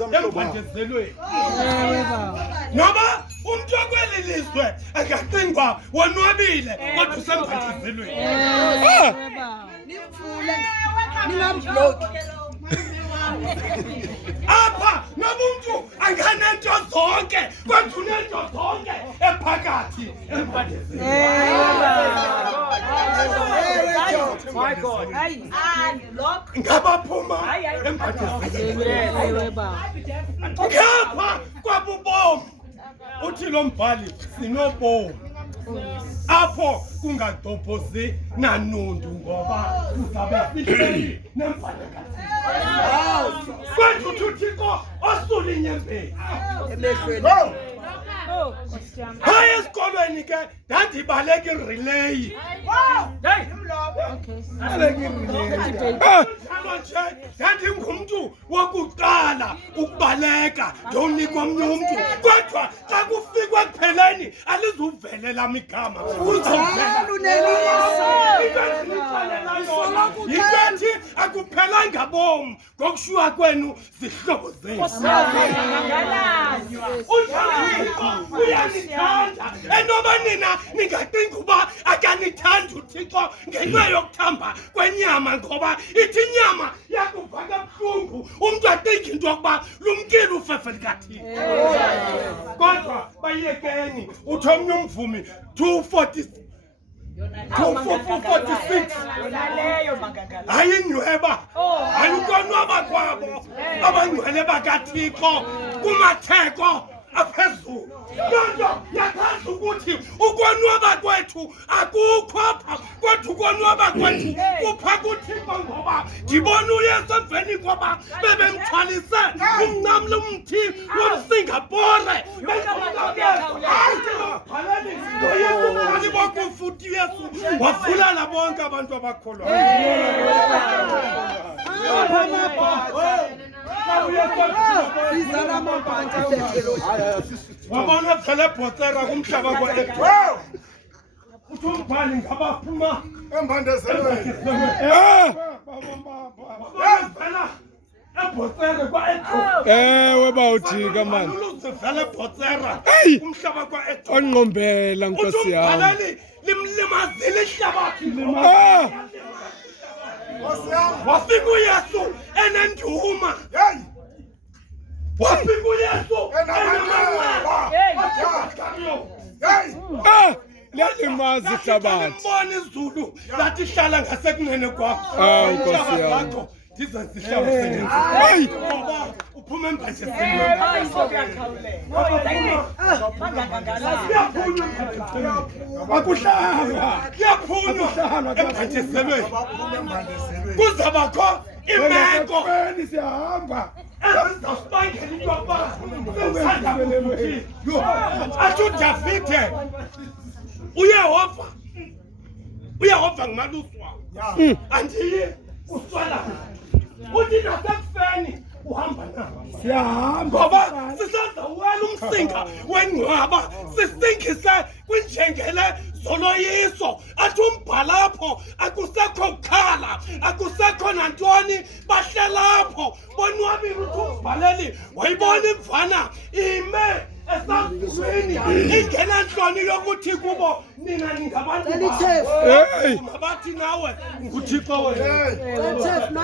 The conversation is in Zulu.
emphandezelweni noma umuntu okweli lizwe akacingwa wonwabile kodwa usemphandezelweni apha nomuntu anganento zonke kodwa unento zonke ephakathi My God. ngabaphuma emphandezelweni ngapha kwabubomu uthi lo mbhali sinobomu apho kungadobhozi nanundu ngoba uzabe sihleli nemfanekazi kwethu Thixo osula inyembezi emehlweni hayi esikolweni ke ndandibaleka irelay ndandingumntu wokuqala ukubaleka ndonikwa omnye umntu kodwa xa kufikwa ekupheleni alizuvele lam igama yikwethi akuphelanga bom ngokushiywa kwenu zihlobo zenu uyanithanda enoba nina ningacinga uba akanithanda uThixo ngenxa yokuthamba kwenyama ngoba ithi inyama yakuva kabuhlungu umntu acinga into yokuba lumkile ufefe likaThixo kodwa bayekeni uthi omnye umvumi 246 hayi inyweba hayi ukonwaba kwabo abangcwele bakaThixo kumatheko aphezulu lonto yachaza ukuthi ukonwaba kwethu akukho apha kodwa ukonwaba kwethu kupha kuThixo ngoba ndibona uYesu emveni koba bebemthwalise umncamlo umthi womsingapore bokufuthi uYesu wafulala bonke abantu abakholwayo wabona phela ebhotsera kumhlaba kwa-Edom uthi umbhali ngabaphuma emphandezelweni phela ebhotsera kwa-Edom bawujika mani uluzivela ebhotsera kumhlaba kwa-Edom onqombela nkosi yami uthi limlimazile ihlabathi wafika uYesu enenduma wafika uYesu lalimazi ihlabathi mbona izulu lathi hlala ngasekunene kwakho nkosi yami ndizenza ihlabathi ngoba uphuma emphandezelweni kuyaphunywa emphandezelweni kuzabakho imeko siyahamba ezizasibangela into yokuba athi uDavide uyehova ngumaluswa andiyi uswala uthi nasekufeni uhamba nabo siyahamba ngoba sisazawuwela umsinga wengcwaba sisingise kwinjengele zoloyiso athi umbhalapho akusekho kukhala akusekho nantoni bahlelapho bonwabile uthi umbhaleli wayibona imvana ime esazulwini ingenantloni yokuthi kubo nina ningabantu ngabathi nawe nguThixo wena